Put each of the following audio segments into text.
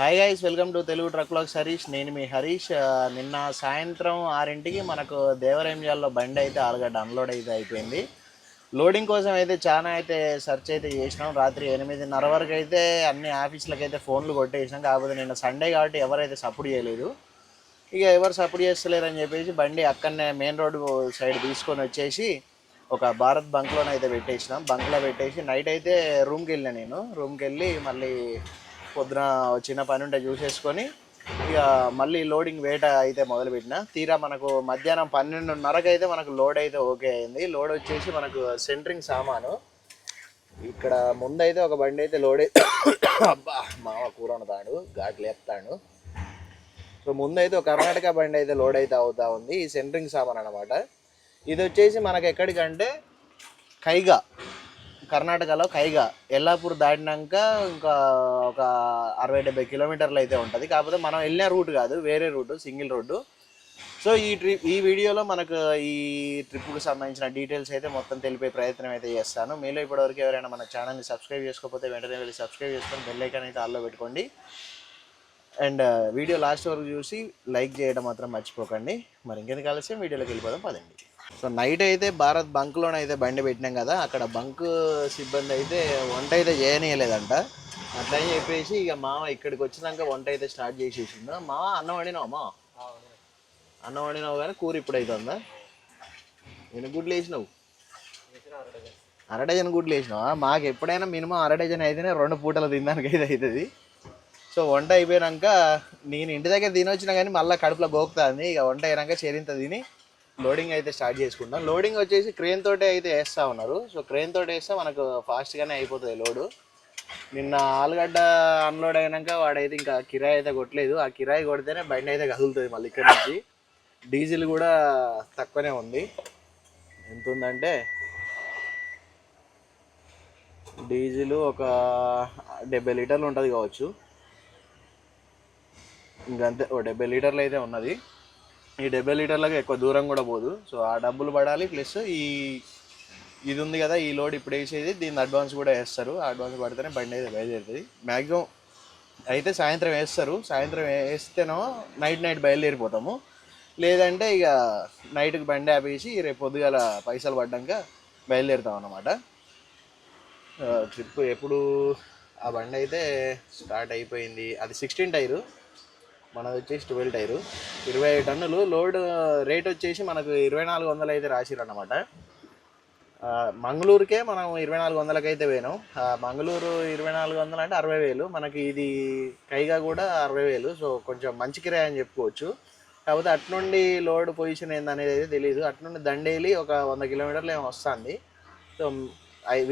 Hi guys, welcome to Telugu truck blogs Harish. నేను మీ హరీష్. నిన్న సాయంత్రం 6ంటికి మనకు దేవరేంజాల్లో బండి అయితే ఆల్రెడీ అన్లోడ్ అయితే అయిపోయింది. లోడింగ్ కోసం అయితే చాలా అయితే సెర్చ్ అయితే చేసినాం. రాత్రి 8:30 వరకు అయితే అన్ని ఆఫీసులకు అయితే ఫోన్లు కొట్టేసినాం. కాకపోతే నిన్న సండే కాబట్టి ఎవరైతే సపోర్ట్ చేయలేదు. ఇక ఎవరు సపోర్ట్ చేస్తలేరని చెప్పేసి బండి అక్కడనే మెయిన్ రోడ్డు సైడ్ తీసుకొని వచ్చేసి ఒక భారత్ బంక్లోనైతే పెట్టేసినాం. బంక్లో పెట్టేసి నైట్ అయితే రూమ్కి వెళ్ళినా. నేను రూమ్కి వెళ్ళి మళ్ళీ పొద్దున చిన్న పని ఉంటే చూసేసుకొని ఇక మళ్ళీ లోడింగ్ వేట అయితే మొదలుపెట్టిన. తీరా మనకు మధ్యాహ్నం 12:30కి అయితే మనకు లోడ్ అయితే ఓకే అయింది. లోడ్ వచ్చేసి మనకు సెంటరింగ్ సామాను ఇక్కడ ముందైతే ఒక బండి అయితే లోడ్ అబ్బా మామ కూర తాడు ఘాట్లు లేపుతాడు. సో ముందైతే ఒక కర్ణాటక బండి అయితే లోడ్ అయితే అవుతా ఉంది. ఈ సెంటరింగ్ సామాన్ అనమాట. ఇది వచ్చేసి మనకు ఎక్కడికంటే కైగా, కర్ణాటకలో కైగా, ఎల్లాపూర్ దాటినాక ఇంకా ఒక 60-70 కిలోమీటర్లు అయితే ఉంటుంది. కాకపోతే మనం వెళ్ళిన రూట్ కాదు, వేరే రూటు, సింగిల్ రోడ్డు. సో ఈ వీడియోలో మనకు ఈ ట్రిప్కి సంబంధించిన డీటెయిల్స్ అయితే మొత్తం తెలిపే ప్రయత్నం అయితే చేస్తాను. మీలో ఇప్పటివరకు ఎవరైనా మన ఛానల్ని సబ్స్క్రైబ్ చేసుకోకపోతే వెంటనే వెళ్ళి సబ్స్క్రైబ్ చేసుకొని బెల్ ఐకాన్ అయితే ఆల్లో పెట్టుకోండి. అండ్ వీడియో లాస్ట్ వరకు చూసి లైక్ చేయడం మాత్రం మర్చిపోకండి. మరి ఇంకెందుకు ఆలస్యం, వీడియోలోకి వెళ్ళిపోదాం పదండి. సో నైట్ అయితే భారత్ బంక్లోనైతే బండి పెట్టినాం కదా, అక్కడ బంక్ సిబ్బంది అయితే వంట అయితే చేయనీయలేదంట. అట్లా అని చెప్పేసి ఇక మామ ఇక్కడికి వచ్చినాక వంట అయితే స్టార్ట్ చేసేసిండు. మామ అన్నం వండినావు? అన్నం వండినావు కానీ కూర ఇప్పుడు అవుతుందా? ఎన్ని గుడ్లు వేసినావు? 1/2 డజన్ గుడ్లు వేసినావా? మాకు ఎప్పుడైనా మినిమం 1/2 డజన్ అయితేనే 2 పూటలు తినడానికి అయితే అవుతుంది. సో వంట అయిపోయాక నేను ఇంటి దగ్గర తినొచ్చినా కానీ మళ్ళీ కడుపులో గోకుతుంది. ఇక వంట అయినాక చేరింత తిని లోడింగ్ అయితే స్టార్ట్ చేసుకుంటాం. లోడింగ్ వచ్చేసి క్రేన్ తోటే అయితే వేస్తూ ఉన్నారు. సో క్రేన్ తోటి వేస్తే మనకు ఫాస్ట్గానే అయిపోతుంది లోడు. నిన్న ఆలుగడ్డ అన్లోడ్ అయినాక వాడైతే ఇంకా కిరాయి అయితే కొట్టలేదు. ఆ కిరాయి కొడితేనే బండి అయితే కదులుతుంది మళ్ళీ ఇక్కడ నుంచి. డీజిల్ కూడా తక్కువనే ఉంది. ఎంత ఉందంటే డీజిల్ ఒక 70 లీటర్లు ఉంటుంది కావచ్చు. ఇంకంతే, ఓ 70 లీటర్లు అయితే ఉన్నది. ఈ 70 లీటర్లకు ఎక్కువ దూరం కూడా పోదు. సో ఆ డబ్బులు పడాలి. ప్లస్ ఇది ఉంది కదా, ఈ లోడ్ ఇప్పుడు వేసేది, దీని అడ్వాన్స్ కూడా వేస్తారు. అడ్వాన్స్ పడితేనే బండి అయితే బయలుదేరుతుంది. మ్యాక్సిమం అయితే సాయంత్రం వేస్తారు. సాయంత్రం వేస్తేనో నైట్ బయలుదేరిపోతాము. లేదంటే ఇక నైట్కి బండి ఆపేసి రేపు పొద్దుగాల పైసలు పడ్డాక బయలుదేరుతాం అన్నమాట. ట్రిప్ ఎప్పుడు ఆ బండి అయితే స్టార్ట్ అయిపోయింది. అది 16 టైరు, మనది వచ్చేసి 12 టైరు. 25 టన్నులు లోడ్. రేట్ వచ్చేసి మనకు 2400 అయితే రాసిరు అన్నమాట. మంగళూరుకే మనం 2400కి అయితే పోయినాం. మంగళూరు 2400 అంటే 60,000. మనకి ఇది కైగా కూడా 60,000. సో కొంచెం మంచి కిరాయి అని చెప్పుకోవచ్చు. కాకపోతే అట్నుండి లోడ్ పొజిషన్ ఏందనేది అయితే తెలియదు. అట్నుండి దండేలి ఒక 100 కిలోమీటర్లు ఏమో వస్తుంది. సో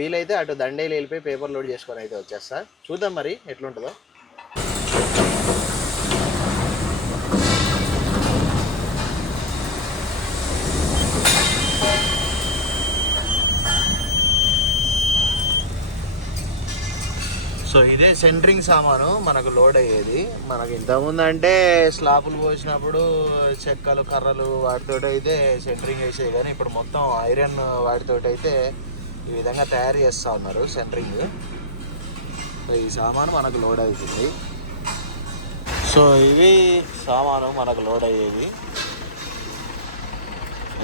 వీలైతే అటు దండేలి వెళ్ళిపోయి పేపర్ లోడ్ చేసుకొని అయితే వచ్చేస్తా. చూద్దాం మరి ఎట్లుంటుందో. సో ఇదే సెంటరింగ్ సామాను మనకు లోడ్ అయ్యేది. మనకి ఇంతకుముందు అంటే స్లాపులు పోసినప్పుడు చెక్కలు, కర్రలు వాటితో అయితే సెంటరింగ్ వేసేది. కానీ ఇప్పుడు మొత్తం ఐరన్ వాటితో అయితే ఈ విధంగా తయారు చేస్తూ ఉన్నారు సెంటరింగ్. సో ఈ సామాను మనకు లోడ్ అవుతుంది. సో ఇవి సామాను మనకు లోడ్ అయ్యేది.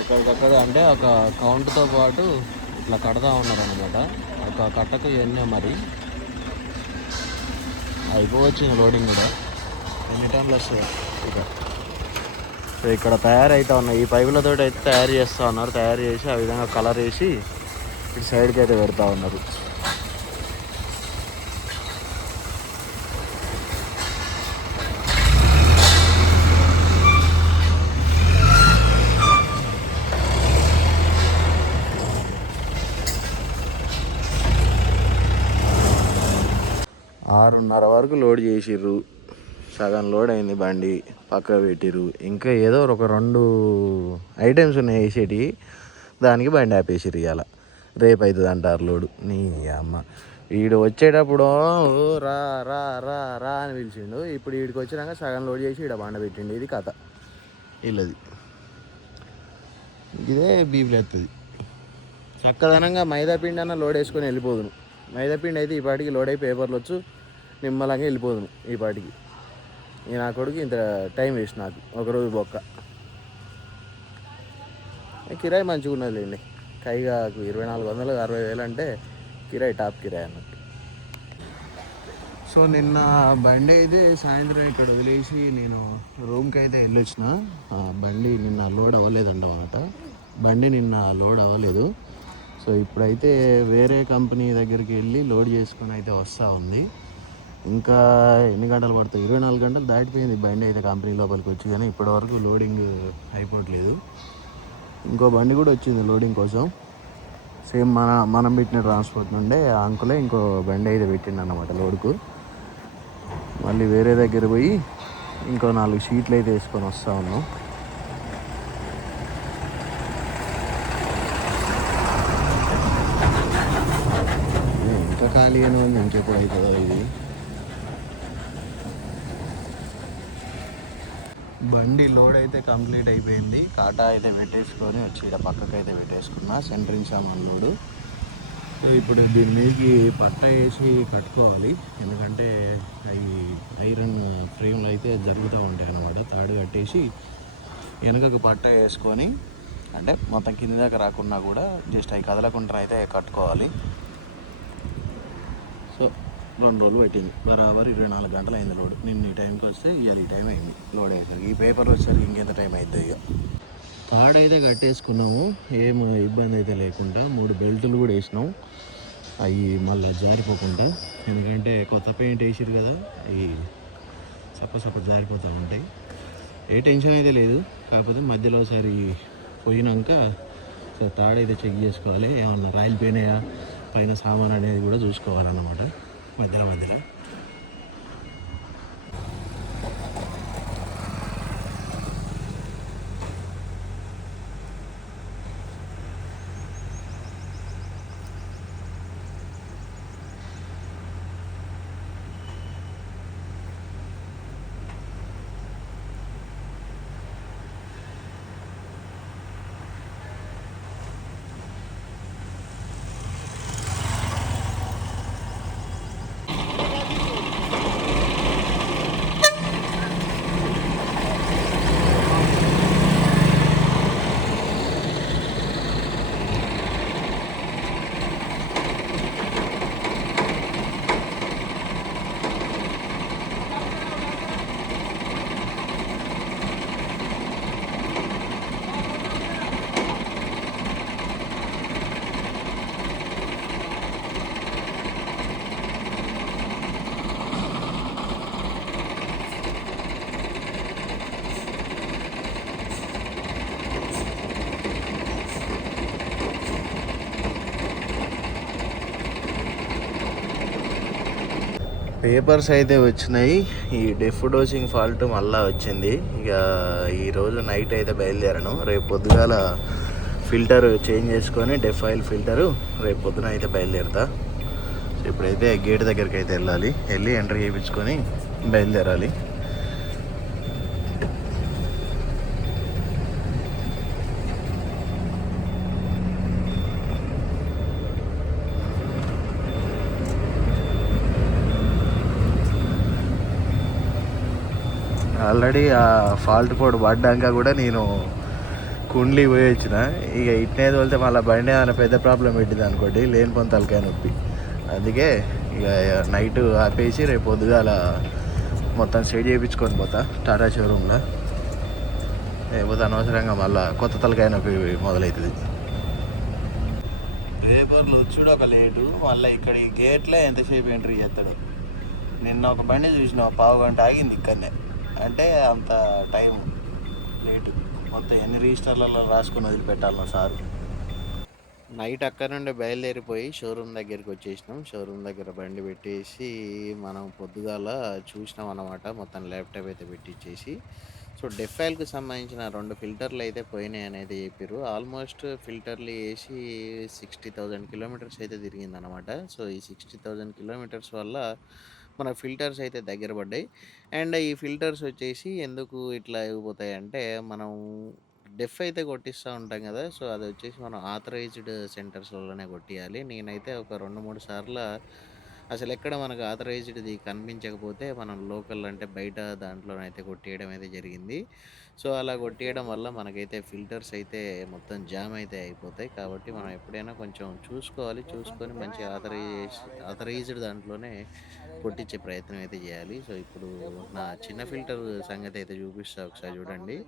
ఎక్కడికక్కడ అంటే ఒక కౌంట్తో పాటు ఇట్లా కడతా ఉన్నారు అనమాట. ఒక కట్టకు ఎన్నో మరి అయిపోవచ్చు లోడింగ్ కూడా. ఎన్ని టన్నులు వస్తుంది ఇక. సో ఇక్కడ తయారైతే ఉన్నాయి. ఈ పైపులతో అయితే తయారు చేస్తూ ఉన్నారు. తయారు చేసి ఆ విధంగా కలర్ వేసి ఇటు సైడ్కి అయితే పెడతా ఉన్నారు. ఆరున్నర వరకు లోడ్ చేసిర్రు. సగం లోడ్ అయింది బండి, పక్క పెట్టిర్రు. ఇంకా ఏదో ఒక 2 ఐటమ్స్ ఉన్నాయి వేసేటి, దానికి బండి ఆపేసిర్రు. ఇవాళ రేపు అవుతుంది అంటారు లోడు. నీ అమ్మ, వీడు వచ్చేటప్పుడు రా రా రా రా అని పిలిచిండు. ఇప్పుడు వీడికి వచ్చినాక సగం లోడ్ చేసి ఈడ బండ పెట్టిండు. ఇది కథ వీళ్ళది. ఇదే బీపులు ఎత్తుంది. చక్కదనంగా మైదాపిండి అన్న లోడ్ వేసుకొని వెళ్ళిపోదును. మైదాపిండి అయితే ఈ పాటికి లోడ్ అయి పేపర్లు వచ్చు నిమ్మలంగా వెళ్ళిపోదును ఈ పాటికి. ఈ నా కొడుకు ఇంత టైం వేస్ట్ నాకు ఒకరోజు బొక్క. కిరాయి మంచిగా ఉన్నదిలేండి. కైగా 2400 60,000 అంటే కిరాయి టాప్ కిరాయి అన్నట్టు. సో నిన్న బండి అయితే సాయంత్రం ఇక్కడ వదిలేసి నేను రూమ్కి అయితే వెళ్ళొచ్చిన. బండి నిన్న లోడ్ అవ్వలేదంట అన్నమాట. బండి నిన్న లోడ్ అవ్వలేదు. సో ఇప్పుడైతే వేరే కంపెనీ దగ్గరికి వెళ్ళి లోడ్ చేసుకొని అయితే వస్తూ ఉంది. ఇంకా ఎన్ని గంటలు పడుతుంది? 24 గంటలు దాటిపోయింది బండి అయితే కంపెనీ లోపలికి వచ్చి, కానీ ఇప్పటివరకు లోడింగ్ అయిపోవట్లేదు. ఇంకో బండి కూడా వచ్చింది లోడింగ్ కోసం. సేమ్ మనం పెట్టిన ట్రాన్స్పోర్ట్ నుండే ఆ అంకులే ఇంకో బండి అయితే పెట్టిండు అన్నమాట లోడుకు. మళ్ళీ వేరే దగ్గర పోయి ఇంకో 4 షీట్లు అయితే వేసుకొని వస్తూ ఉన్నాం. ఇంకా ఖాళీగానే ఉంది, ఇంకెప్పుడు అవుతుందో ఇది. బండి లోడ్ అయితే కంప్లీట్ అయిపోయింది. కాటా అయితే పెట్టేసుకొని వచ్చి ఇక్కడ పక్కకు అయితే పెట్టేసుకున్నా. సెంటరింగ్ సామాన్ లోడు. సో ఇప్పుడు దీని మీదకి పట్ట వేసి కట్టుకోవాలి. ఎందుకంటే అవి ఐరన్ ఫ్రేమ్లు అయితే జరుగుతూ ఉంటాయి అన్నమాట. తాడు కట్టేసి వెనుకకు పట్ట వేసుకొని, అంటే మొత్తం కింది దాకా రాకున్నా కూడా జస్ట్ అవి కదలకుండా అయితే కట్టుకోవాలి. సో 2 రోజులు పెట్టింది. బరాబర్ 24 గంటలు అయింది లోడ్. నిన్న ఈ టైంకి వస్తే ఇవాళ ఈ టైం అయింది లోడ్ అయ్యేసరికి. ఈ పేపర్ వచ్చేసరికి ఇంకెంత టైం అవుతుంది. ఇక తాడైతే కట్టేసుకున్నాము, ఏం ఇబ్బంది అయితే లేకుండా. 3 బెల్టులు కూడా వేసినాం, అవి మళ్ళీ జారిపోకుండా. ఎందుకంటే కొత్త పెయింట్ వేసారు కదా, అవి సప్ప జారిపోతూ ఉంటాయి. ఏ టెన్షన్ అయితే లేదు. కాకపోతే మధ్యలో ఒకసారి పోయినాక సో తాడైతే చెక్ చేసుకోవాలి. ఏమన్నా రాయిలిపోయినాయా పైన సామాన్ అనేది కూడా చూసుకోవాలన్నమాట మధ్యలో. పేపర్స్ అయితే వచ్చినాయి. ఈ డెఫ్ డోసింగ్ ఫాల్ట్ మళ్ళీ వచ్చింది. ఇక ఈరోజు నైట్ అయితే బయలుదేరాను. రేపు పొద్దుగాల ఫిల్టర్ చేంజ్ చేసుకొని డెఫ్ ఆయిల్ ఫిల్టరు రేపు పొద్దున అయితే బయలుదేరుతా. ఇప్పుడైతే గేట్ దగ్గరికి అయితే వెళ్ళి ఎంట్రీ చేయించుకొని బయలుదేరాలి. ఆల్రెడీ ఆ ఫాల్ట్ కోడ్ పడ్డాక కూడా నేను కుండ్లీ పోయి వచ్చిన. ఇక ఇట్నే వెళ్తే మళ్ళీ బండి ఏమైనా పెద్ద ప్రాబ్లం పెట్టింది అనుకోండి, లేని పొంత తలకాయ నొప్పి. అందుకే ఇక నైట్ ఆపేసి రేపు పొద్దుగాల మొత్తం సెట్ చేయించుకొని పోతా టాటా షోరూంలో. లేకపోతే అనవసరంగా మళ్ళీ కొత్త తలకాయ నొప్పి మొదలవుతుంది. పేపర్లు వచ్చుడు ఒక లేటు, మళ్ళీ ఇక్కడ ఈ గేట్లో ఎంతసేపు ఎంట్రీ చేస్తాడు. నిన్న ఒక బండి చూసిన 1/2 గంట ఆగింది ఇక్కడనే. అంటే అంత టైం లేటు. మొత్తం ఎన్ని రిజిస్టర్లలో రాసుకొని వదిలిపెట్టాలన్నా సారు. నైట్ అక్కడ నుండి బయలుదేరిపోయి షోరూమ్ దగ్గరికి వచ్చేసినాం. షోరూమ్ దగ్గర బండి పెట్టేసి మనం పొద్దుగాల చూసినాం అన్నమాట. మొత్తం ల్యాప్టాప్ అయితే పెట్టించేసి, సో డెఫ్ ఆయిల్కి సంబంధించిన 2 ఫిల్టర్లు అయితే పోయినాయి అనేది చెప్పారు. ఆల్మోస్ట్ ఫిల్టర్లు వేసి 60,000 కిలోమీటర్స్ అయితే తిరిగిందనమాట. సో ఈ 60,000 కిలోమీటర్స్ వల్ల మన ఫిల్టర్స్ అయితే దగ్గర పడ్డాయి. అండ్ ఈ ఫిల్టర్స్ వచ్చేసి ఎందుకు ఇట్లా అయిపోతాయి అంటే, మనం డెఫ్ అయితే కొట్టిస్తూ ఉంటాం కదా. సో అది వచ్చేసి మనం ఆథరైజ్డ్ సెంటర్స్లోనే కొట్టియాలి. నేనైతే ఒక 2-3 సార్లు అసలు ఎక్కడ మనకు ఆథరైజ్డ్‌ది కనిపించకపోతే మనం లోకల్ అంటే బయట దాంట్లోనైతే కొట్టేయడం అయితే జరిగింది. సో, అలా కొట్టేయడం వల్ల మనకైతే ఫిల్టర్స్ అయితే మొత్తం జామ్ అయితే అయిపోతాయి. కాబట్టి మనం ఎప్పుడైనా కొంచెం చూసుకోవాలి. చూసుకొని మంచి ఆథరైజ్డ్ దాంట్లోనే కొట్టించే ప్రయత్నం అయితే చేయాలి. సో, ఇప్పుడు నా చిన్న ఫిల్టర్ సంగతి అయితే చూపిస్తా ఒకసారి చూడండి.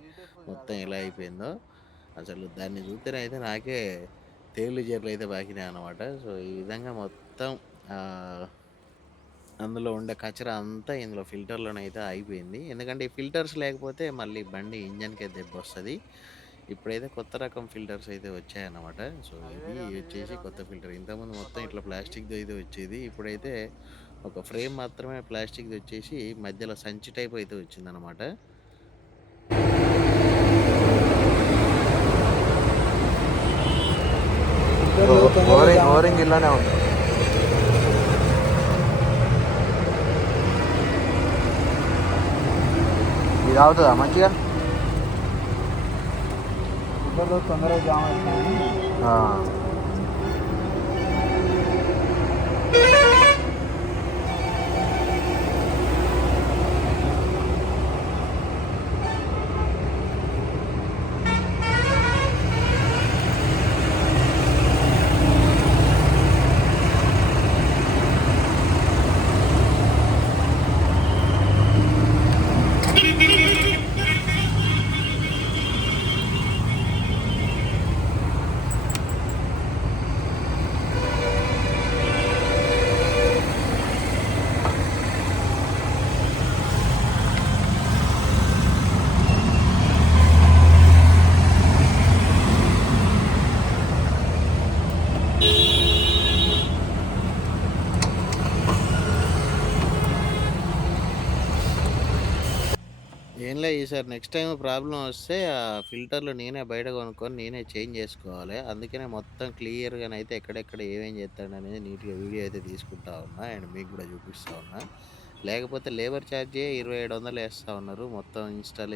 మొత్తం ఎలా అయిపోయిందో. అసలు దాన్ని చూత్తేనైతే నాకే తేళ్ళు జెర్లయితే పాకినాయనమాట. సో, ఈ విధంగా మొత్తం ఆహ్, అందులో ఉండే కచరా అంతా ఇందులో ఫిల్టర్‌లోనైతే ఆగిపోయింది. ఎందుకంటే ఈ ఫిల్టర్స్ లేకపోతే మళ్ళీ బండి ఇంజన్‌కే దెబ్బొస్తది. ఇప్పుడైతే కొత్త రకం ఫిల్టర్స్ అయితే వచ్చాయన్నమాట. సో, ఇది వచ్చేసి కొత్త ఫిల్టర్. ఇంతకుముందు మొత్తం ఇట్లా ప్లాస్టిక్‌ది అయితే వచ్చేది. ఇప్పుడైతే ఒక ఫ్రేమ్ మాత్రమే ప్లాస్టిక్‌ది వచ్చేసి మధ్యలో సంచి టైప్ అయితే వచ్చిందనమాట. ఓరింగ్ ఇలానే ఉంది. ఇది అవుతుందా మంచిగా? తొందరగా జామ్ అవుతుంది. ఏం లేదు ఈసారి నెక్స్ట్ టైమ్ ప్రాబ్లమ్ వస్తే ఆ ఫిల్టర్లు నేనే బయట కొనుక్కొని నేనే చేంజ్ చేసుకోవాలి. అందుకనే మొత్తం క్లియర్‌గానైతే ఎక్కడెక్కడ ఏమేం చేస్తాడనేది నీట్‌గా వీడియో అయితే తీసుకుంటా ఉన్నా. అండ్ మీకు కూడా చూపిస్తా ఉన్నా. లేకపోతే లేబర్ ఛార్జే 2700 ఏస్తా ఉన్నారు. మొత్తం అన్‌ఇన్‌స్టాల్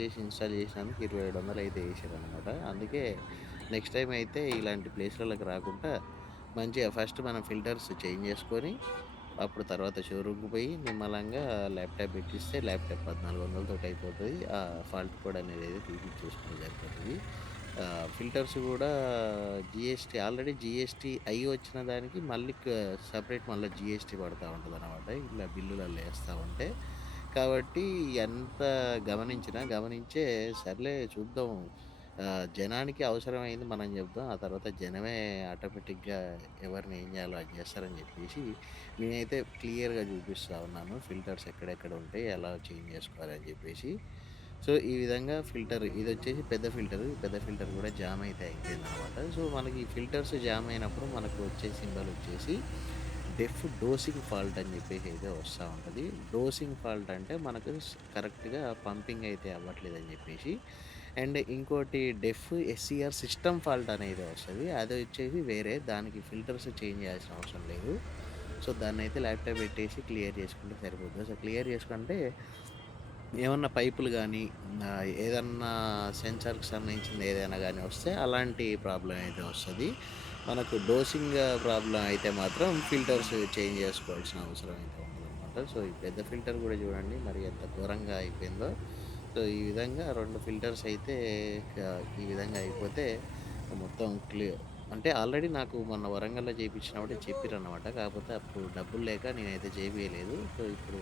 చేసి, ఇన్‌స్టాల్ చేసినందుకు 2700 అయితే ఏసిర్రనమాట. అందుకే నెక్స్ట్ టైమ్ అయితే ఇలాంటి ప్లేస్‌లకి రాకుండా మంచిగా ఫస్ట్ మనం ఫిల్టర్స్ చేంజ్ చేసుకొని అప్పుడు తర్వాత షోరూమ్‌కి పోయి నిమ్మలంగా ల్యాప్‌టాప్ పెట్టిస్తే ల్యాప్‌టాప్ 1400 తోటి అయిపోతది. ఆ ఫాల్ట్ కోడ్ అనేది తీపిచ్చేసుకుంటే సరిపోతది. ఫిల్టర్స్ గూడా ఆల్రెడీ జీఎస్టీ అయ్యి వచ్చిన దానికి మళ్ళీ సెపరేట్ మళ్ళా జీఎస్టీ పడతా ఉంటదనమాట. ఇలా బిల్లులలో ఏస్తా ఉంటే. కాబట్టి ఎంత గమనించే సర్లే చూద్దాం. జనానికి అవసరమైంది మనం చెప్దాం. ఆ తర్వాత జనమే ఆటోమేటిక్‌గా ఎవరిని ఏం చేయాలో అది చేస్తారని చెప్పేసి నేనైతే క్లియర్‌గా చూపిస్తా ఉన్నాను. ఫిల్టర్స్ ఎక్కడెక్కడ ఉంటాయి, ఎలా చేంజ్ చేసుకోవాలని చెప్పేసి. సో, ఈ విధంగా ఇదొచ్చేసి పెద్ద ఫిల్టర్. ఈ పెద్ద ఫిల్టర్ కూడా జామ్ అయితే అయిపోయిందనమాట. సో, మనకి ఈ ఫిల్టర్స్ జామ్ అయినప్పుడు మనకు వచ్చే సింబల్ వచ్చేసి డోసింగ్ ఫాల్ట్ అని చెప్పేసి అయితే వస్తా ఉంటది. డోసింగ్ ఫాల్ట్ అంటే మనకు కరెక్ట్‌గా పంపింగ్ అయితే అవ్వట్లేదని చెప్పేసి. అండ్ ఇంకోటి ఎస్‌సీఆర్ సిస్టమ్ ఫాల్ట్ అనేది వస్తది. అది వచ్చేసి వేరే. దానికి ఫిల్టర్స్ చేంజ్ చేయాల్సిన అవసరం లేదు. సో, దాన్నైతే ల్యాప్‌టాప్ పెట్టేసి క్లియర్ చేసుకుంటే సరిపోద్ది. సో, క్లియర్ చేసుకుంటే ఏమన్నా పైపులు గానీ, ఏదన్నా సెన్సార్‌కి సంబంధించింది ఏదైనా గానీ వస్తే అలాంటి ప్రాబ్లమ్ అయితే వస్తది. మనకు డోసింగ్ ప్రాబ్లమ్ అయితే మాత్రం ఫిల్టర్స్ చేంజ్ చేసుకోవాల్సిన అవసరం అయితే ఉండదనమాట. సో, ఈ పెద్ద ఫిల్టర్ గూడా చూడండి మరి ఎంత ఘోరంగా అయిపోయిందో. సో, ఈ విధంగా 2 ఫిల్టర్స్ అయితే ఈ విధంగా అయిపోతే మొత్తం అంటే ఆల్రెడీ నాకు మొన్న వరంగల్‌లో చేపించినప్పుడే చెప్పిరనమాట. కాకపోతే అప్పుడు డబ్బులు లేక నేనైతే చేపియలేదు. సో, ఇప్పుడు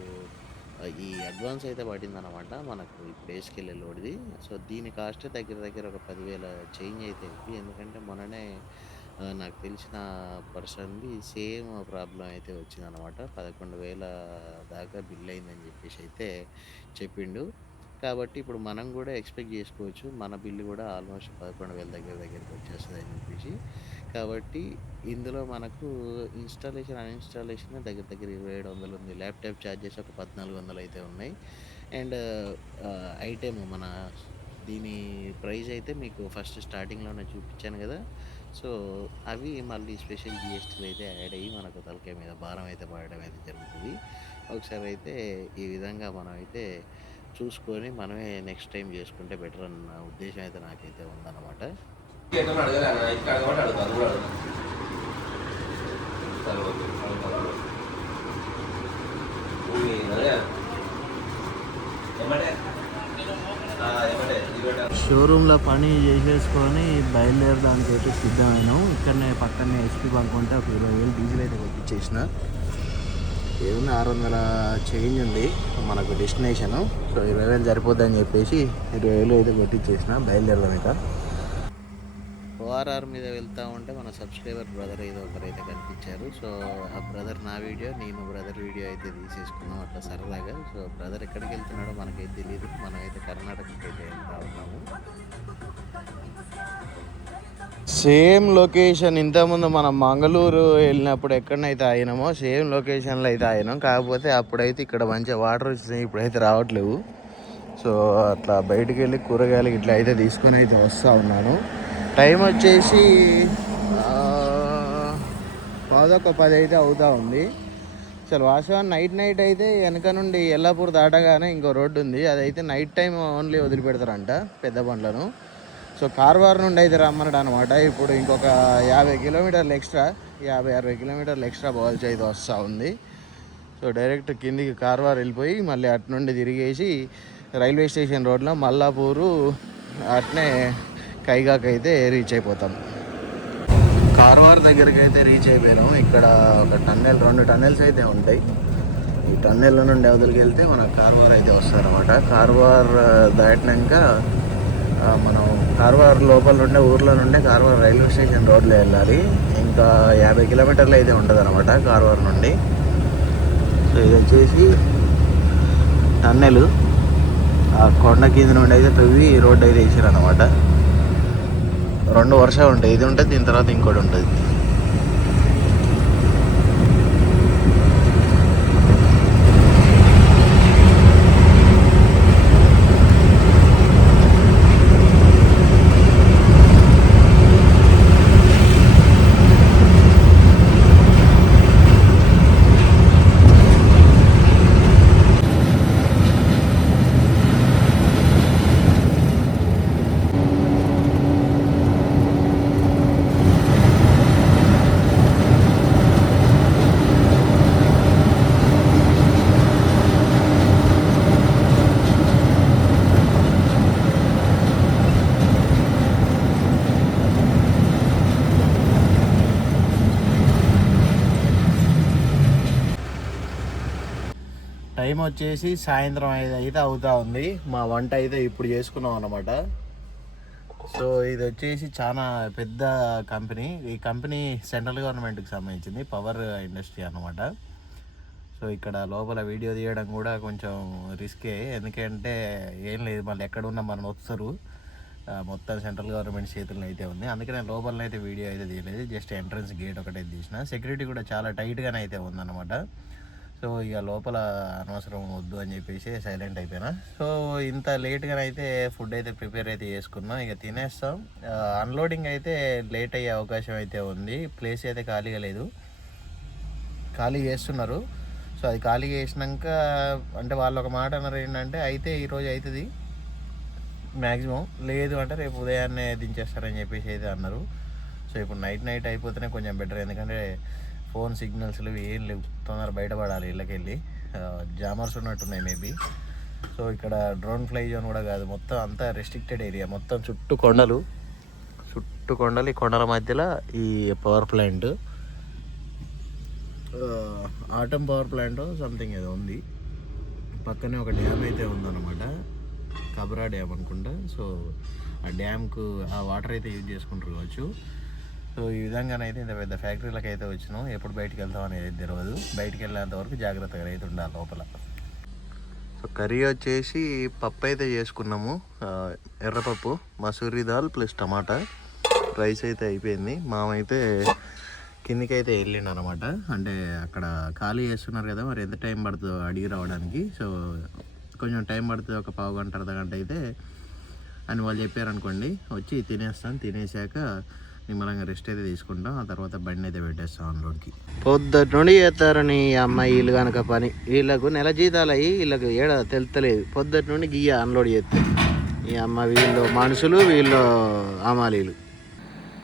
ఈ అడ్వాన్స్ అయితే పడిందనమాట. మనకు ఇప్పుడు ఏసుకెళ్ళే లోడ్‌ది. సో, దీని కాస్ట్ దగ్గర దగ్గర ఒక 10,000 చేంజ్ అయితే అయింది. ఎందుకంటే మొన్ననే నాకు తెలిసిన పర్సన్‌ది సేమ్ ప్రాబ్లమ్ అయితే వచ్చిందనమాట. 11,000 దాకా బిల్ అయిందని చెప్పేసి అయితే చెప్పిండు. కాబట్టి ఇప్పుడు మనం గూడా ఎక్స్‌పెక్ట్ జేసుకోవచ్చు. మన బిల్ గూడా ఆల్‌మోస్ట్ 11,000 దగ్గరికి వచ్చేస్తదని జెప్పేసి. కాబట్టి ఇందులో మనకు అన్‌ఇన్‌స్టాలేషన్ దగ్గర దగ్గర 2700 ఉంది. ల్యాప్‌టాప్ చార్జెస్ ఒక 1400 అయితే ఉన్నాయి. అండ్ ఐటెమ్ దీని ప్రైస్ అయితే మీకు ఫస్ట్ స్టార్టింగ్‌లోనే చూపిచ్చాను గదా! సో, అవి మళ్ళీ స్పెషల్ జీఎస్టీలు అయితే యాడ్ అయ్యి మనకు తలకాయ మీద భారం అయితే పడడం అయితే జరుగుతది. ఒకసారి అయితే ఈ విధంగా మనమైతే చూసుకొని మనమే నెక్స్ట్ టైమ్ చేసుకుంటే బెటర్ అన్న ఉద్దేశం అయితే నాకైతే ఉందన్నమాట. షోరూంలో పని చేసేసుకొని బయలుదేరడానికి అయితే సిద్ధమైనాం. ఇక్కడనే పక్కనే ఎస్పీ బంక్ ఉంటే ఒక 20,000 డీజిల్ అయితే కొట్టించేసిన. ఏముంది 600 చేంజ్ ఉంది మనకు డెస్టినేషను. సో 20,000 సరిపోద్దని చెప్పేసి 20,000 అయితే కొట్టించేసిన. బయలుదేరదాం ఇక. ఓఆర్ఆర్ మీద వెళ్తూ ఉంటే మన సబ్స్క్రైబర్ బ్రదర్ ఏదో ఒకరైతే కనిపించారు. సో ఆ బ్రదర్ నా వీడియో, నేను బ్రదర్ వీడియో అయితే తీసేసుకున్నాం అట్లా సరదాగా. సో బ్రదర్ ఎక్కడికి వెళ్తున్నాడో మనకైతే తెలియదు. మనమైతే కర్ణాటకకి అయితే వెళ్తూ ఉన్నాము. సేమ్ లొకేషన్ ఇంతకుముందు మనం మంగళూరు వెళ్ళినప్పుడు ఎక్కడనైతే ఆగినామో సేమ్ లొకేషన్లో అయితే ఆగినాం. కాకపోతే అప్పుడైతే ఇక్కడ మంచిగా వాటర్ వచ్చినాయి, ఇప్పుడైతే రావట్లేవు. సో అట్లా బయటికి వెళ్ళి కూరగాయలు ఇట్లా అయితే తీసుకొని అయితే వస్తూ ఉన్నాను. టైం వచ్చేసి 10:10 అయితే అవుతూ ఉంది. అసలు వాస్తవాన్ని నైట్ అయితే వెనక నుండి ఎల్లాపూర్ దాటగానే ఇంకో రోడ్డు ఉంది. అదైతే నైట్ టైం ఓన్లీ వదిలిపెడతారంట పెద్ద బండ్లను. సో కార్వార్ నుండి అయితే రమ్మన్నాడు అనమాట. ఇప్పుడు ఇంకొక 50 కిలోమీటర్లు ఎక్స్ట్రా, 50-60 కిలోమీటర్లు ఎక్స్ట్రా పోవాల్సి అయితే వస్తూ ఉంది. సో డైరెక్ట్ కిందికి కార్వార్ వెళ్ళిపోయి మళ్ళీ అటు నుండి తిరిగేసి రైల్వే స్టేషన్ రోడ్లో మల్లాపూరు అట్నే కైగాకి అయితే రీచ్ అయిపోతాం. కార్వార్ దగ్గరికి అయితే రీచ్ అయిపోయినాం. ఇక్కడ ఒక 2 టన్నెల్స్ అయితే ఉంటాయి. ఈ టన్నెల్ నుండి అవతలికి వెళ్తే మన కార్వార్ అయితే వస్తారన్నమాట. కార్వార్ దాటినాక మనం కార్వార్ లోపల నుండే ఊర్లో నుండే కార్వార్ రైల్వే స్టేషన్ రోడ్లో వెళ్ళాలి. ఇంకా 50 కిలోమీటర్లు అయితే ఉంటుంది అనమాట కార్వార్ నుండి. సో ఇది వచ్చేసి టన్నెల్. ఆ కొండ కింద నుండి అయితే తవ్వి రోడ్డు అయితే వేసారు అనమాట. 2 వర్షాలు ఉంటాయి. ఇది ఉంటుంది, దీని తర్వాత ఇంకోటి ఉంటుంది. టైం వచ్చేసి సాయంత్రం 5 అయితే అవుతా ఉంది. మా వంట అయితే ఇప్పుడు చేసుకున్నాం అన్నమాట. సో ఇది వచ్చేసి చాలా పెద్ద కంపెనీ. ఈ కంపెనీ సెంట్రల్ గవర్నమెంట్కి సంబంధించింది, పవర్ ఇండస్ట్రీ అన్నమాట. సో ఇక్కడ లోపల వీడియో తీయడం కూడా కొంచెం రిస్కే. ఎందుకంటే ఏం లేదు, మళ్ళీ ఎక్కడ ఉన్నా మనం వస్తారు. మొత్తం సెంట్రల్ గవర్నమెంట్ చేతుల్లో అయితే ఉంది. అందుకే నేను లోపలనైతే వీడియో అయితే తీయలేదు. జస్ట్ ఎంట్రన్స్ గేట్ ఒకటే తీసిన. సెక్యూరిటీ కూడా చాలా టైట్గానే అయితే ఉందన్నమాట. సో ఇక లోపల అనవసరం వద్దు అని చెప్పేసి సైలెంట్ అయిపోయినా. సో ఇంత లేట్గా అయితే ఫుడ్ అయితే ప్రిపేర్ అయితే చేసుకున్నాం. ఇక తినేస్తాం. అన్లోడింగ్ అయితే లేట్ అయ్యే అవకాశం అయితే ఉంది. ప్లేస్ అయితే ఖాళీగా లేదు, ఖాళీ చేస్తున్నారు. సో అది ఖాళీ చేసినాక అంటే వాళ్ళు ఒక మాట అన్నారు ఏంటంటే అయితే ఈరోజు అవుతుంది మ్యాక్సిమం, లేదు అంటే రేపు ఉదయాన్నే దించేస్తారని చెప్పేసి అయితే అన్నారు. సో ఇప్పుడు నైట్ అయిపోతేనే కొంచెం బెటర్. ఎందుకంటే ఫోన్ సిగ్నల్స్లు ఏం లేవు, తొందర బయటపడాలి ఇళ్ళకెళ్ళి. జామర్స్ ఉన్నట్టున్నాయి మేబీ. సో ఇక్కడ డ్రోన్ ఫ్లై జోన్ కూడా కాదు, మొత్తం అంతా రెస్ట్రిక్టెడ్ ఏరియా. మొత్తం చుట్టూ కొండలు. ఈ కొండల మధ్యలో ఈ power plant, atom power plant something ఏదో ఉంది. పక్కనే ఒక డ్యామ్ అయితే ఉందన్నమాట, కబ్రా డ్యామ్ అనుకుంటా. సో ఆ డ్యామ్కు ఆ వాటర్ అయితే యూజ్ చేసుకుంటారు కావచ్చు. సో ఈ విధంగానైతే ఇంత పెద్ద ఫ్యాక్టరీలకు అయితే వచ్చినాం. ఎప్పుడు బయటికి వెళ్తాం అనేది తెలియదు. బయటికి వెళ్ళేంత వరకు జాగ్రత్తగా అయితే ఉండాలి లోపల. సో కర్రీ వచ్చేసి పప్పు అయితే చేసుకున్నాము, ఎర్రపప్పు, మసూరి దాల్ ప్లస్ టమాటా. రైస్ అయితే అయిపోయింది. మామైతే కిందికి అయితే వెళ్ళిండు అనమాట. అంటే అక్కడ ఖాళీ చేస్తున్నారు కదా, మరి ఎంత టైం పడుతుందో అడిగి రావడానికి. సో కొంచెం టైం పడుతుంది, ఒక పావు గంట అర్ధగంట అయితే అని వాళ్ళు చెప్పారనుకోండి. వచ్చి తినేస్తాం. తినేసాక నిమ్మలంగా రెస్ట్ అయితే తీసుకుంటాం. ఆ తర్వాత బండి అయితే పెట్టేస్తాం అన్లోడ్కి. పొద్దుటి నుండి చేస్తారని అమ్మాయి వీళ్ళు కనుక పని. వీళ్ళకు నెల జీతాలు అయ్యి వీళ్ళకు ఏడ తెలుస్తలేదు. పొద్దుటి నుండి గియ్య అన్లోడ్ చేస్తే ఈ అమ్మ వీళ్ళు మనుషులు, వీళ్ళు అమాలీలు.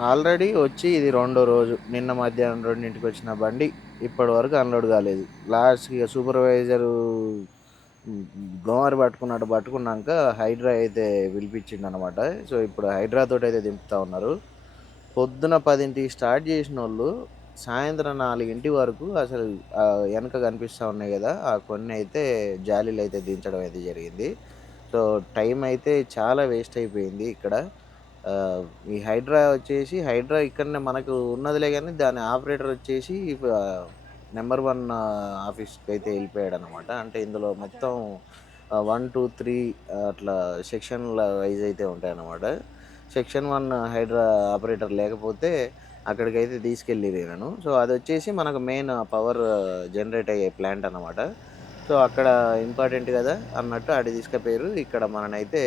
ఆల్రెడీ వచ్చి ఇది రెండో రోజు. నిన్న మధ్యాహ్నం 2ంటికి వచ్చిన బండి ఇప్పటి వరకు అన్లోడ్ కాలేదు. లాస్ట్కి ఇక సూపర్వైజరు గోమరి పట్టుకున్నాక హైడ్రా అయితే పిలిపించిండు అనమాట. సో ఇప్పుడు హైడ్రా తోటి అయితే దింపుతా ఉన్నారు. పొద్దున 10ంటికి స్టార్ట్ చేసిన వాళ్ళు సాయంత్రం 4 వరకు అసలు వెనక కనిపిస్తూ ఉన్నాయి కదా, ఆ కొన్ని అయితే జాలీలు అయితే దించడం అయితే జరిగింది. సో టైం అయితే చాలా వేస్ట్ అయిపోయింది ఇక్కడ. ఈ హైడ్రా వచ్చేసి ఇక్కడనే మనకు ఉన్నదిలే, కానీ దాని ఆపరేటర్ వచ్చేసి నెంబర్ 1 ఆఫీస్కి అయితే వెళ్ళిపోయాడు అనమాట. అంటే ఇందులో మొత్తం 1, 2, 3 అట్లా సెక్షన్ల వైజ్ అయితే ఉంటాయి అన్నమాట. సెక్షన్ 1 హైడ్రా ఆపరేటర్ లేకపోతే అక్కడికైతే తీసుకెళ్ళినాను. సో అది వచ్చేసి మనకు మెయిన్ పవర్ జనరేట్ అయ్యే ప్లాంట్ అన్నమాట. సో అక్కడ ఇంపార్టెంట్ కదా అన్నట్టు అటు తీసుకుపోయారు. ఇక్కడ మననైతే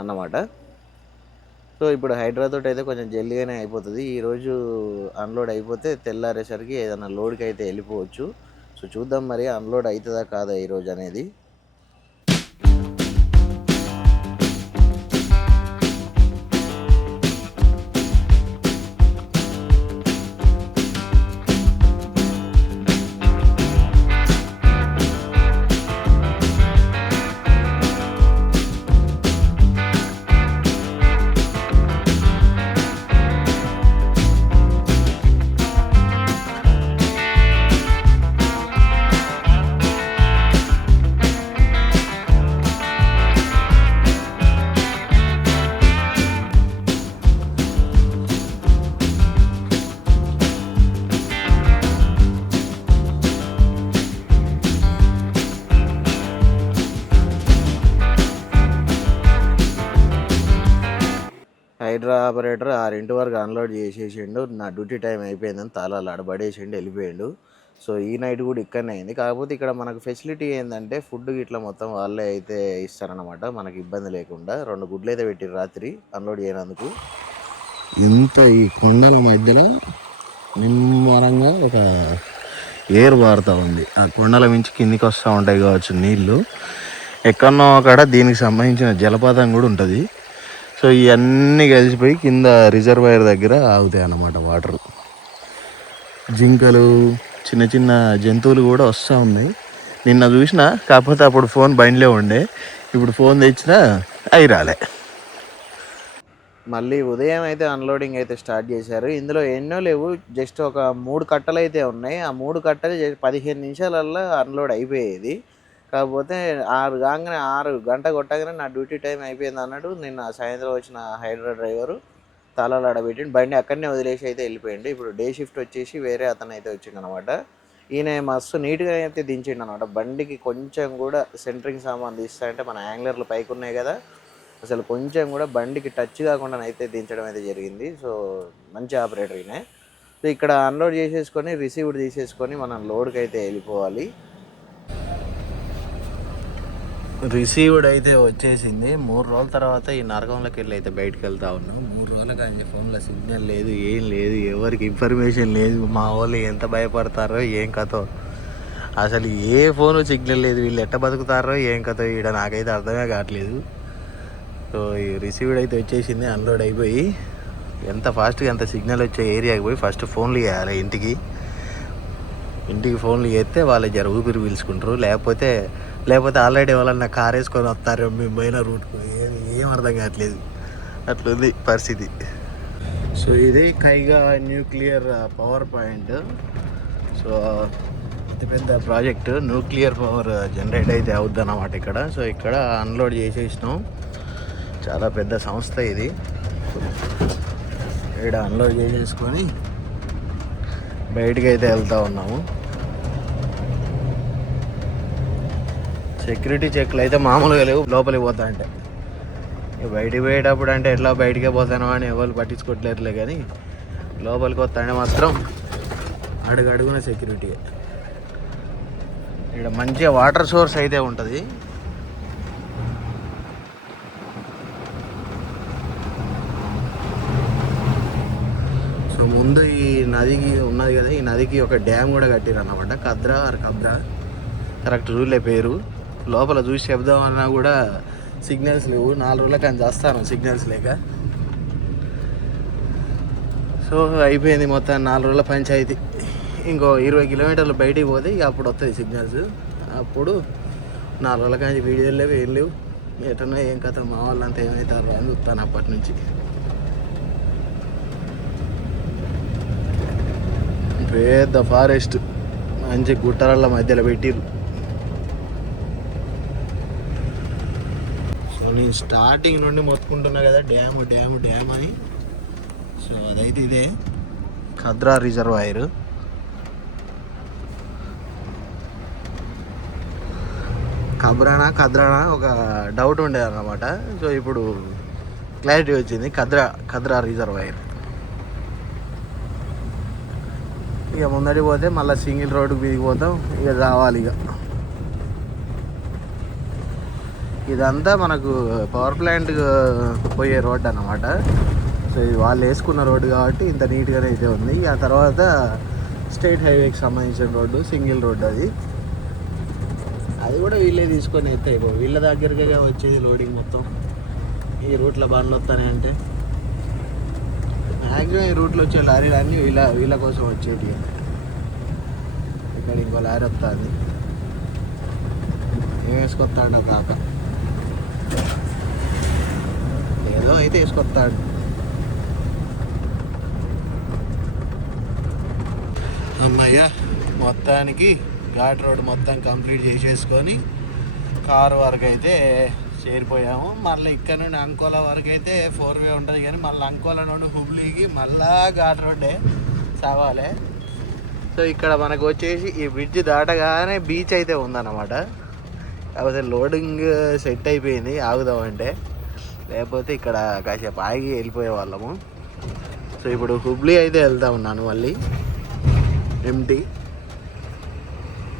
అన్నమాట. సో ఇప్పుడు హైడ్రా తోటి అయితే కొంచెం జల్దీగానే అయిపోతుంది. ఈరోజు అన్లోడ్ అయిపోతే తెల్లారేసరికి ఏదైనా లోడ్కి అయితే వెళ్ళిపోవచ్చు. సో చూద్దాం మరి అన్లోడ్ అవుతుందా కాదా ఈరోజు అనేది. హైడ్రా ఆపరేటర్ 6 వరకు అన్లోడ్ చేసేసిండు. నా డ్యూటీ టైం అయిపోయిందని తాళాలు ఆడబడేసిండు, వెళ్ళిపోయిండు. సో ఈ నైట్ కూడా ఇక్కడనే అయింది. కాకపోతే ఇక్కడ మనకు ఫెసిలిటీ ఏంటంటే ఫుడ్ ఇట్లా మొత్తం వాళ్ళే అయితే ఇస్తారనమాట, మనకి ఇబ్బంది లేకుండా. 2 గుడ్లు అయితే పెట్టిరు రాత్రి అన్లోడ్ చేయనందుకు. ఇంత ఈ కొండల మధ్యలో నిమ్మరంగా ఒక ఏరు పారుతూ ఉంది. ఆ కొండల మించి కిందికి వస్తూ ఉంటాయి కావచ్చు నీళ్ళు. ఎక్కడనో అక్కడ దీనికి సంబంధించిన జలపాతం కూడా ఉంటుంది. సో ఇవన్నీ కలిసిపోయి కింద రిజర్వాయర్ దగ్గర ఆగుతాయి అన్నమాట వాటర్. జింకలు, చిన్న చిన్న జంతువులు కూడా వస్తూ ఉన్నాయి. నిన్న చూసిన, కాకపోతే అప్పుడు ఫోన్ బండిలో ఉండే. ఇప్పుడు ఫోన్ తెచ్చినా అవి రాలే. మళ్ళీ ఉదయం అయితే అన్లోడింగ్ అయితే స్టార్ట్ చేశారు. ఇందులో ఎన్నో లేవు, జస్ట్ ఒక 3 కట్టలు అయితే ఉన్నాయి. ఆ 3 కట్టలు 15 నిమిషాలల్లో అన్లోడ్ అయిపోయేది. కాకపోతే 6 కాగానే 6 గంట కొట్టగానే నా డ్యూటీ టైం అయిపోయింది అన్నాడు. నిన్న సాయంత్రం వచ్చిన హైడ్రా డ్రైవరు తాళాలు ఆడబెట్టిండు, బండి అక్కడనే వదిలేసి అయితే వెళ్ళిపోయిండు. ఇప్పుడు డే షిఫ్ట్ వచ్చేసి వేరే అతను అయితే వచ్చిండు అనమాట. ఈయన మస్తు నీట్గా అయితే దించిండు అనమాట. బండికి కొంచెం కూడా సెంటరింగ్ సామాన్ తీస్తాయంటే మన యాంగ్లర్లు పైకి ఉన్నాయి కదా, అసలు కొంచెం కూడా బండికి టచ్ కాకుండా అయితే దించడం అయితే జరిగింది. సో మంచి ఆపరేటర్ ఈయన. సో ఇక్కడ అన్లోడ్ చేసేసుకొని రిసీవ్డ్ తీసేసుకొని మనం లోడ్కి అయితే వెళ్ళిపోవాలి. రిసీవ్డ్ అయితే వచ్చేసింది. 3 రోజుల తర్వాత ఈ నరకంలోకి వెళ్ళి అయితే బయటకు వెళ్తా ఉన్నాం. 3 రోజుల కానీ ఫోన్లో సిగ్నల్ లేదు, ఏం లేదు, ఎవరికి ఇన్ఫర్మేషన్ లేదు. మా వాళ్ళు ఎంత భయపడతారో ఏం కథో, అసలు ఏ ఫోను సిగ్నల్ లేదు, వీళ్ళు ఎట్ట బతుకుతారో ఏం కథో ఈడ నాకైతే అర్థమే కావట్లేదు. సో ఈ రిసీవ్డ్ అయితే వచ్చేసింది. అన్లోడ్ అయిపోయి ఎంత ఫాస్ట్గా ఎంత సిగ్నల్ వచ్చే ఏరియాకి పోయి ఫస్ట్ ఫోన్లు చేయాలి. ఇంటికి ఫోన్లు చేస్తే వాళ్ళు జర ఊపిరి పీల్చుకుంటారు. లేకపోతే ఆల్రెడీ వాళ్ళని కార్ వేసుకొని వస్తారు మేము పోయిన రూట్కు. ఏం అర్థం కావట్లేదు, అట్లుంది పరిస్థితి. సో ఇది కైగా న్యూక్లియర్ పవర్ పాయింట్. సో పెద్ద ప్రాజెక్టు, న్యూక్లియర్ పవర్ జనరేట్ అయితే అవుద్ది అన్నమాట ఇక్కడ. సో ఇక్కడ అన్లోడ్ చేసేసినాం. చాలా పెద్ద సంస్థ ఇది. ఇక్కడ అన్లోడ్ చేసేసుకొని బయటికి అయితే వెళ్తూ ఉన్నాము. సెక్యూరిటీ చెక్లు అయితే మామూలుగా లేవు. లోపలికి పోతా అంటే బయటికి పోయేటప్పుడు అంటే ఎట్లా బయటికే పోతాను అని ఎవరు పట్టించుకోవట్లేరులే, కానీ లోపలికి వస్తానే మాత్రం అడుగున సెక్యూరిటీ. ఇక్కడ మంచిగా వాటర్ సోర్స్ అయితే ఉంటుంది. సో ముందు ఈ నదికి ఉన్నది కదా, ఈ నదికి ఒక డ్యామ్ కూడా కట్టిరు అన్నమాట. కబ్రా కరెక్ట్ రూలే పేరు. లోపల చూసి చెప్దామన్నా కూడా సిగ్నల్స్ లేవు. 4 రోజుల కానీ చేస్తాను సిగ్నల్స్ లేక. సో అయిపోయింది మొత్తం 4 రోజుల పంచాయతీ. ఇంకో 20 కిలోమీటర్లు బయటికి పోతే ఇక అప్పుడు వస్తుంది సిగ్నల్స్. అప్పుడు 4 రోజుల కానీ వీడియోలు లేవు, ఏం లేవు. ఎటన్నా ఏం కథ మా వాళ్ళంతా ఏమవుతారు అని చూస్తాను అప్పటి నుంచి. పెద్ద ఫారెస్ట్ మంచి గుట్టల మధ్యలో పెట్టిరు. సో నేను స్టార్టింగ్ నుండి మొత్తుకుంటున్నా కదా డ్యామ్ డ్యామ్ డ్యామ్ అని. సో అదైతే ఇదే ఖద్రా రిజర్వాయర్. ఖద్రానా ఒక డౌట్ ఉండేది అన్నమాట. సో ఇప్పుడు క్లారిటీ వచ్చింది, ఖద్రా రిజర్వాయర్. ఇక ముందడి పోతే మళ్ళీ సింగిల్ రోడ్డుకి దిగిపోతాం. ఇక రావాలి. ఇదంతా మనకు పవర్ ప్లాంట్ పోయే రోడ్డు అన్నమాట. సో ఇది వాళ్ళు వేసుకున్న రోడ్డు కాబట్టి ఇంత నీట్గానే అయితే ఉంది. ఆ తర్వాత స్టేట్ హైవేకి సంబంధించిన రోడ్డు, సింగిల్ రోడ్డు అది కూడా వీళ్ళే తీసుకొని అయితే వీళ్ళ దగ్గరగా వచ్చేది లోడింగ్ మొత్తం. ఈ రూట్లో బండ్లు వస్తాయి అంటే మ్యాక్సిమం ఈ రూట్లో వచ్చే లారీలు అన్నీ వీళ్ళ కోసం వచ్చేటి. ఇక్కడ ఇంకో లారీ వస్తుంది, ఏం వేసుకొస్తాడు నా కాక, ఏదో అయితే వేసుకొస్తాడు. అమ్మయ్య మొత్తానికి ఘాట్ రోడ్ మొత్తం కంప్లీట్ చేసేసుకొని కారు వరకు అయితే చేరిపోయాము. మళ్ళీ ఇక్కడ నుండి అంకోలా వరకు అయితే 4-వే ఉంటుంది, కానీ మళ్ళీ అంకోలా నుండి హుబ్లీకి మళ్ళా ఘాట్ రోడ్డే సావాలి. సో ఇక్కడ మనకు వచ్చేసి ఈ బ్రిడ్జ్ దాటగానే బీచ్ అయితే ఉందన్నమాట. కాకపోతే లోడింగ్ సెట్ అయిపోయింది ఆగుదామంటే, లేకపోతే ఇక్కడ కాసేపు ఆగి వెళ్ళిపోయే వాళ్ళము. సో ఇప్పుడు హుబ్లీ అయితే వెళ్తా ఉన్నాను మళ్ళీ ఎంటీ.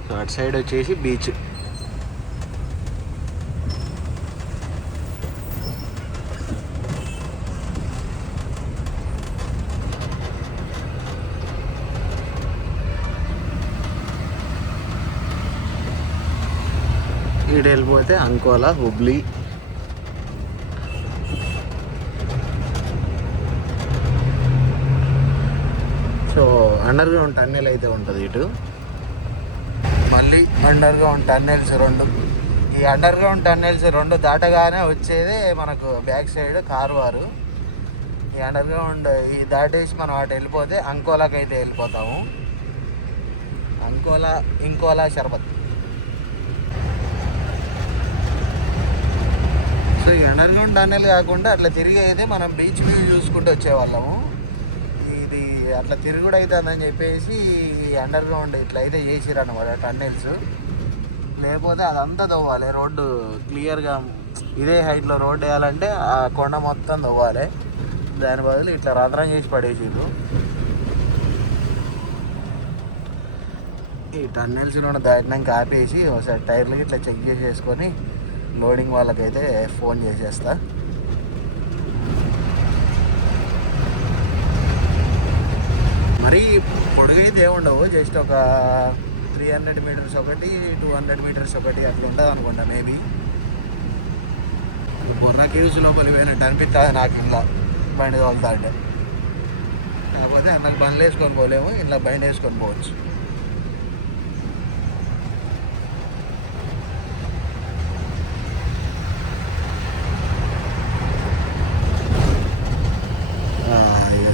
సో అటు సైడ్ వచ్చేసి బీచ్. ఇటు వెళ్ళిపోతే Ankola, Hubli. So under ground tunnel అయితే ఉంటుంది ఇటు. మళ్ళీ అండర్ గ్రౌండ్ టన్నెల్స్ 2. ఈ అండర్ గ్రౌండ్ టన్నెల్స్ 2 దాటగానే వచ్చేది మనకు బ్యాక్ సైడ్ కార్వారు. ఈ అండర్ గ్రౌండ్ ఈ దాటేసి మనం అటు వెళ్ళిపోతే అంకోలాకి అయితే వెళ్ళిపోతాము. ఇంకోలా షర్బత్. సో ఈ అండర్ గ్రౌండ్ టన్నెల్ కాకుండా అట్లా తిరిగి అయితే మనం బీచ్ వ్యూ చూసుకుంటూ వచ్చేవాళ్ళము. ఇది అట్లా తిరుగుడు అవుతుందని చెప్పేసి అండర్ గ్రౌండ్ ఇట్లా అయితే చేసిరు అన్నమాట టన్నెల్స్. లేకపోతే అదంతా తవ్వాలి, రోడ్డు క్లియర్గా ఇదే హైట్లో రోడ్డు వేయాలంటే ఆ కొండ మొత్తం తవ్వాలి. దాని బదులు ఇట్లా రంధ్రం చేసి పడేసిరు. ఈ టన్నెల్స్ దాటినాక ఆపేసి ఒకసారి టైర్లకి ఇట్లా చెక్ చేసేసుకొని లోడింగ్ వాళ్ళకైతే ఫోన్ చేసేస్తా. మరీ పొడుగైతే ఏముండవు, జస్ట్ ఒక 300 మీటర్స్ ఒకటి, 200 మీటర్స్ ఒకటి అట్లా ఉంటుంది అనుకుంటా మేబీ. బొర్రా కేవ్స్ లోపలికి పోయినట్టు అనిపిస్తుంది నాకు ఇలా బండి తోలుతా అంటే. కాకపోతే అన్నకు బండ్లు వేసుకొని పోలేము, ఇలా బండి వేసుకొని పోవచ్చు.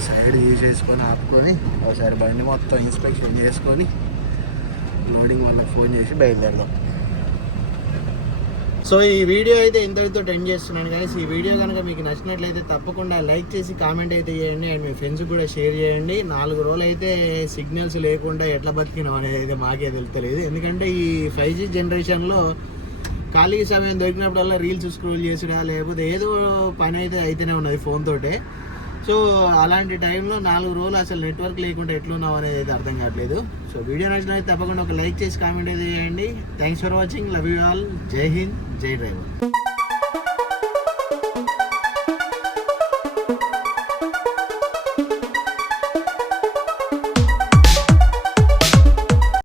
సైడ్ తీసేసుకొని ఆపుకొని ఒకసారి బండి మొత్తం ఇన్స్పెక్షన్ చేసుకొని లోడింగ్ వాళ్ళకి ఫోన్ చేసి బయలుదేరదాం. సో ఈ వీడియో అయితే ఇంతటితో ఎండ్ చేస్తున్నాను guys. ఈ వీడియో కనుక మీకు నచ్చినట్లయితే తప్పకుండా లైక్ చేసి కామెంట్ అయితే చేయండి, అండ్ మీ ఫ్రెండ్స్కి కూడా షేర్ చేయండి. 4 రోజులు అయితే సిగ్నల్స్ లేకుండా ఎట్లా బతికినాం అనేది అయితే మాకే తెలుస్తలేదు. ఎందుకంటే ఈ 5G జనరేషన్లో ఖాళీ సమయం దొరికినప్పుడల్లా రీల్స్ స్క్రోల్ చేసుడా లేకపోతే ఏదో పని అయితే అయితేనే ఉన్నది ఫోన్ తోటే. సో అలాంటి టైంలో 4 రోజులు అసలు నెట్వర్క్ లేకుండా ఎట్లున్నావు అనేది అయితే అర్థం కావట్లేదు. సో వీడియో నచ్చినట్లయితే తప్పకుండా ఒక లైక్ చేసి కామెంట్ అయితే చేయండి. Thanks for watching. Love you all. జై హింద్, జై డ్రైవర్.